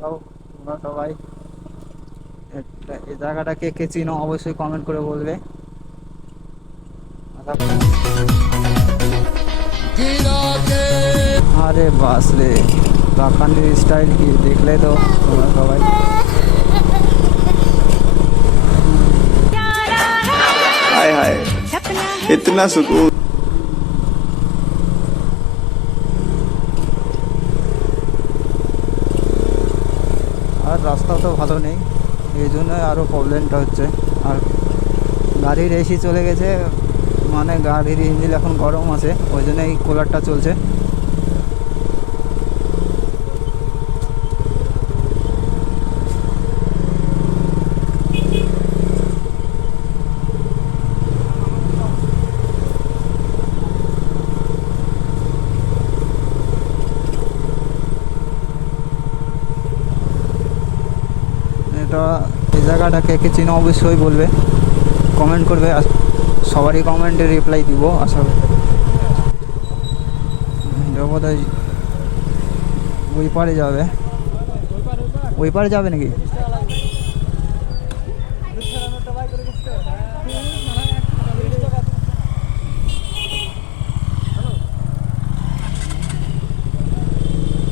তাও তোমরা সবাই এই জায়গাটা কে কে চিনো অবশ্যই কমেন্ট করে বলবে। আরে বাস রে, রাখানির স্টাইল কি দেখলে তো তোমরা সবাই। हाय हाय इतना सुकून। আর রাস্তা তো ভালো নেই, এই জন্য আরও প্রবলেমটা হচ্ছে। আর গাড়ির এসি চলে গেছে, মানে গাড়ির ইঞ্জিন এখন গরম আছে, ওই জন্য এই কুলারটা চলছে। এটা এই জায়গাটা কে কে চিনো অবশ্যই বলবে, কমেন্ট করবে। সবারই কমেন্টে রিপ্লাই দিব আশা করি। বোধহয় ওই পারে যাবে, ওই পারে যাবে নাকি?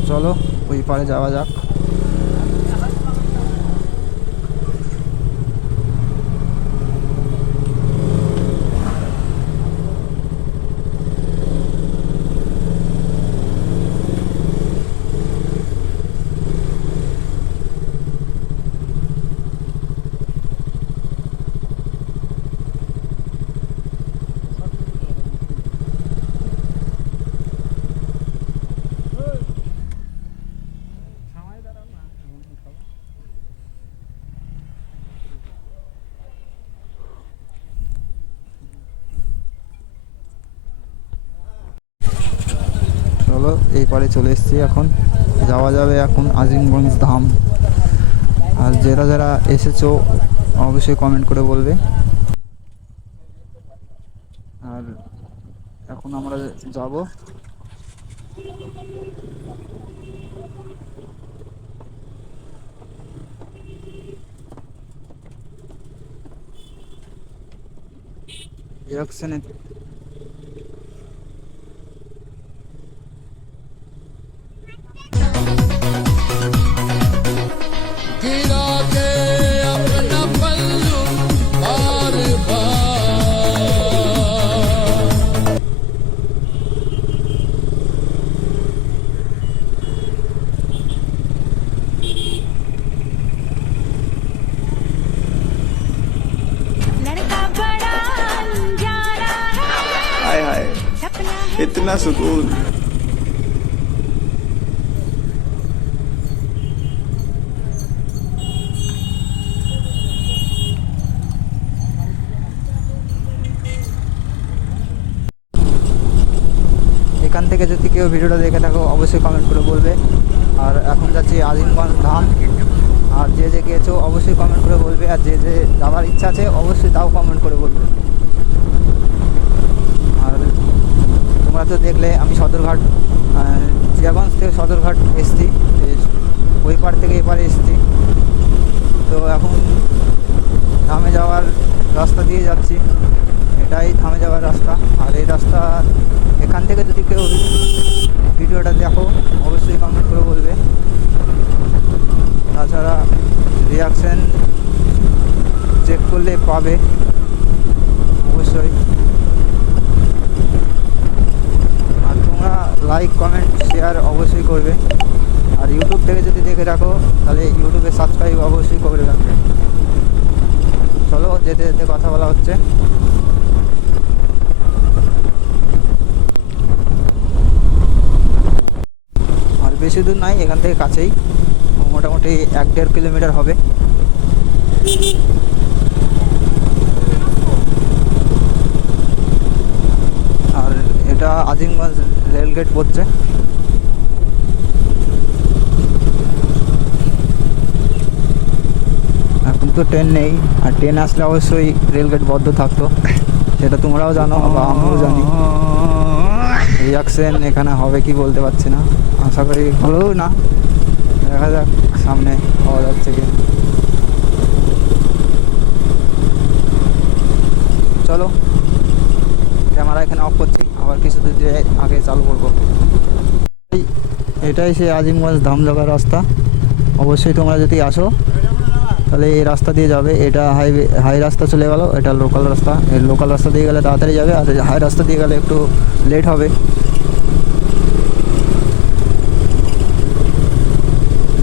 চলো ওই পারে যাওয়া যাক। চলো এই পারে চলে এসেছি, এখন যাওয়া যাবে এখন আজিমগঞ্জ ধাম। আর যারা যারা এসেছো অবশ্যই কমেন্ট করে বলবে। আর এখন আমরা যাব। রিয়াকশনে हाय हाय इतना सुकून। এখান থেকে যদি কেউ ভিডিওটা দেখে থাকো অবশ্যই কমেন্ট করে বলবে। আর এখন যাচ্ছি আজিমগঞ্জ ধাম। আর যে যে গিয়েছো অবশ্যই কমেন্ট করে বলবে, আর যে যে যাওয়ার ইচ্ছা আছে অবশ্যই তাও কমেন্ট করে বলবে। আর তোমরা তো দেখলে আমি সদরঘাট, জিয়াগঞ্জ থেকে সদরঘাট এসেছি, ওই পার থেকে এই পারে এসেছি। তো এখন ধামে যাওয়ার রাস্তা দিয়ে যাচ্ছি, এটাই ধামে যাওয়ার রাস্তা। আর এই রাস্তা এখান থেকে যদি কেউ ভিডিওটা দেখো অবশ্যই কমেন্ট করে বলবে। তাছাড়া রিয়াকশান চেক করলে পাবে অবশ্যই। আর তোমরা লাইক কমেন্ট শেয়ার অবশ্যই করবে। আর ইউটিউব থেকে যদি দেখে রাখো তাহলে ইউটিউবে সাবস্ক্রাইব অবশ্যই করে রাখবে। চলো যেতে যেতে কথা বলা হচ্ছে। আর বেশি দূর নাই, এখান থেকে কাছেই, মোটামুটি 1-1.5 কিলোমিটার হবে। আর এটা আজিমগঞ্জ রেলগেট পড়ছে। এখন তো ট্রেন নেই, আর ট্রেন আসলে অবশ্যই রেলগেট বন্ধ থাকতো, সেটা তোমরাও জানো বা আমিও জানি। রিয়াকশন এখানে হবে কি বলতে পারছি না, আশা করি হলেও না, দেখা যাক। সামনে পাওয়া যাচ্ছে কি। চলো ক্যামেরা এখানে অফ করছি, আবার কিছু দূর যে আগে চালু করবো। এটাই সেই আজিমগঞ্জ ধাম যাওয়ার রাস্তা। অবশ্যই তোমরা যদি আসো তাহলে এই রাস্তা দিয়ে যাবে। এটা হাই রাস্তা চলে গেল, এটা লোকাল রাস্তা। এই লোকাল রাস্তা দিয়ে গেলে তাড়াতাড়ি যাবে, আর হাই রাস্তা দিয়ে গেলে একটু লেট হবে।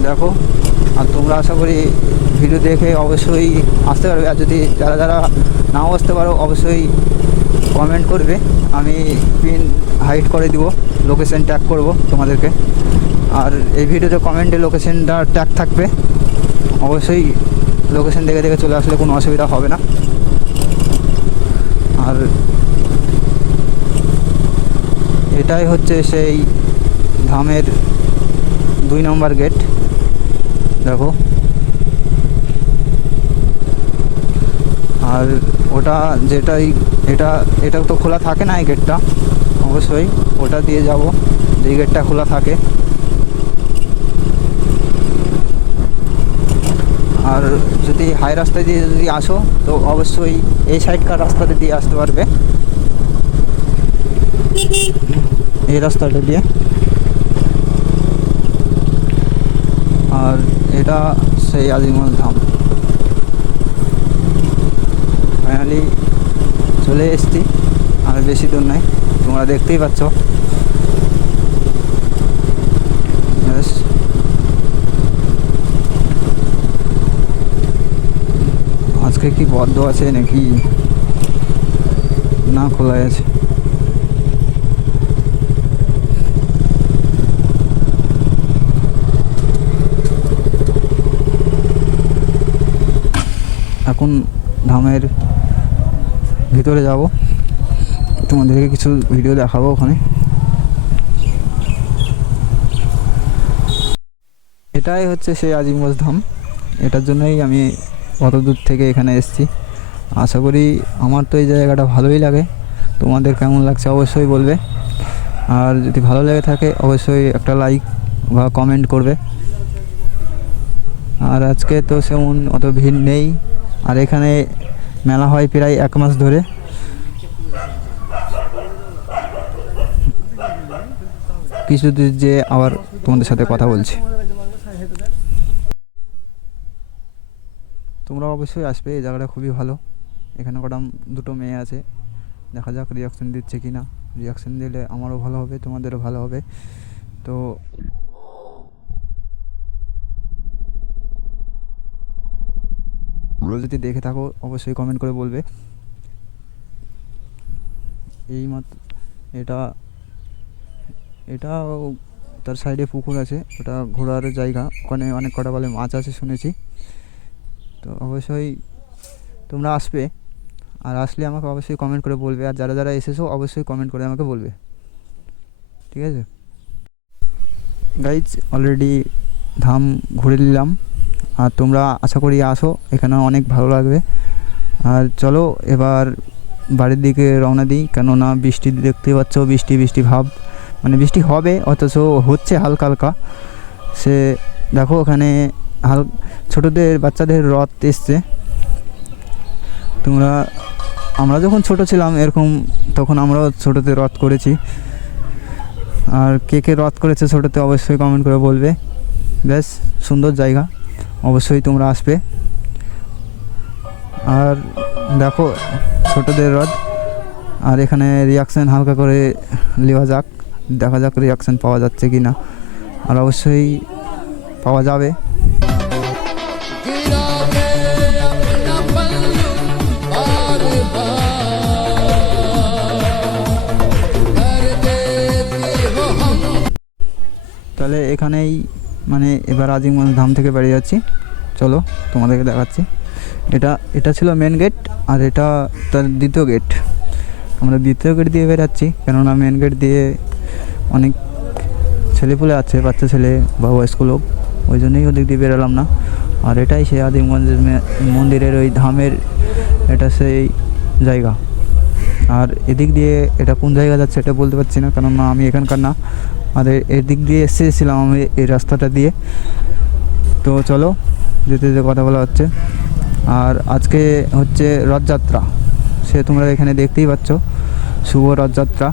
দেখো, আর তোমরা আশা করি ভিডিও দেখে অবশ্যই আসতে পারবে। আর যদি যারা যারা নাও আসতে পারো অবশ্যই কমেন্ট করবে, আমি পিন হাইড করে দিব, লোকেশন ট্যাগ করব তোমাদেরকে। আর এই ভিডিওতে কমেন্টে লোকেশনটা ট্যাগ থাকবে, অবশ্যই লোকেশন দেখে দেখে চলে আসলে কোনো অসুবিধা হবে না। আর এটাই হচ্ছে সেই ধামের 2 নম্বর গেট। দেখো, আর ওটা যেটাই এটা তো খোলা থাকে না, এই গেটটা অবশ্যই ওটা দিয়ে যাব, যেই গেটটা খোলা থাকে। আর যদি হাই রাস্তা দিয়ে যদি আসো তো অবশ্যই এই সাইডকার রাস্তাটা দিয়ে আসতে পারবে, এই রাস্তাটা দিয়ে। আর এটা সেই আজিমগঞ্জ ধাম। ফাইনালি চলে এসেছি, আর বেশি দূর নয়, তোমরা দেখতেই পাচ্ছ। আজকে কি বদ্ধ আছে নাকি না খোলা আছে? এখন ধামের ভিতরে যাব, তোমাদেরকে কিছু ভিডিও দেখাবো ওখানে। এটাই হচ্ছে সেই আজিমগঞ্জ ধাম। এটার জন্যই আমি অত দূর থেকে এখানে এসেছি। আশা করি আমার তো এই জায়গাটা ভালোই লাগে, তোমাদের কেমন লাগছে অবশ্যই বলবে। আর যদি ভালো লেগে থাকে অবশ্যই একটা লাইক বা কমেন্ট করবে। আর আজকে তো সেমন অত ভিড় নেই, আর এখানে মেলা হয় প্রায় 1 মাস ধরে। কিছু দূর যে আবার তোমাদের সাথে কথা বলছি। তোমরা অবশ্যই আসবে, এই জায়গাটা খুবই ভালো। এখানে কটা 2টো মেয়ে আছে, দেখা যাক রিয়াকশান দিচ্ছে কি না। রিয়াকশান দিলে আমারও ভালো হবে, তোমাদেরও ভালো হবে। তো যদি দেখে থাকো অবশ্যই কমেন্ট করে বলবে। এই মাত্র এটা তার সাইডে পুকুর আছে, ওটা ঘোরার জায়গা, ওখানে অনেক কটা বলে মাছ আছে শুনেছি। তো অবশ্যই তোমরা আসবে, আর আসলে আমাকে অবশ্যই কমেন্ট করে বলবে। আর যারা যারা এসেছো অবশ্যই কমেন্ট করে আমাকে বলবে, ঠিক আছে গাইজ? অলরেডি ধাম ঘুরে নিলাম, আর তোমরা আশা করি আসো, এখানে অনেক ভালো লাগবে। আর চলো এবার বাড়ির দিকে রওনা দিই, কেননা বৃষ্টি দেখতে পাচ্ছ, বৃষ্টি ভাব, মানে বৃষ্টি হবে অথচ হচ্ছে হালকা হালকা। সে দেখো ওখানে ছোটোদের বাচ্চাদের রথ এসছে। আমরা যখন ছোট ছিলাম এরকম, তখন আমরাও ছোটোতে রথ করেছি। আর কে কে রথ করেছে ছোটোতে অবশ্যই কমেন্ট করে বলবে। বেশ সুন্দর জায়গা, অবশ্যই তোমরা আসবে। আর দেখো ছোটোদের রথ, আর এখানে রিয়াকশান হালকা করে নেওয়া যাক, দেখা যাক রিয়াকশান পাওয়া যাচ্ছে কি না। আর অবশ্যই পাওয়া যাবে। তাহলে এখানেই মানে এবার আজিমগঞ্জ ধাম থেকে বেরিয়ে যাচ্ছি। চলো তোমাদেরকে দেখাচ্ছি। এটা ছিল মেন গেট, আর এটা তার দ্বিতীয় গেট। আমরা দ্বিতীয় গেট দিয়ে বেরাচ্ছি, কেননা মেন গেট দিয়ে অনেক ছেলেপুলে আছে, বাচ্চা ছেলে বা বয়স্ক লোক, ওই জন্যই ওদিক দিয়ে বেরোলাম না। আর এটাই সেই আজিমগঞ্জের মন্দিরের ওই ধামের, এটা সেই জায়গা। আর এদিক দিয়ে এটা কোন জায়গা যাচ্ছে এটা বলতে পারছি না, কেননা আমি এখানকার না। আর এদিক দিয়ে এসেছিলাম আমি এই রাস্তাটা দিয়ে। তো চলো যেতে যেতে কথা বলা হচ্ছে। আর আজকে হচ্ছে রথযাত্রা, সে তোমরা এখানে দেখতেই পাচ্ছ, শুভ রথযাত্রা।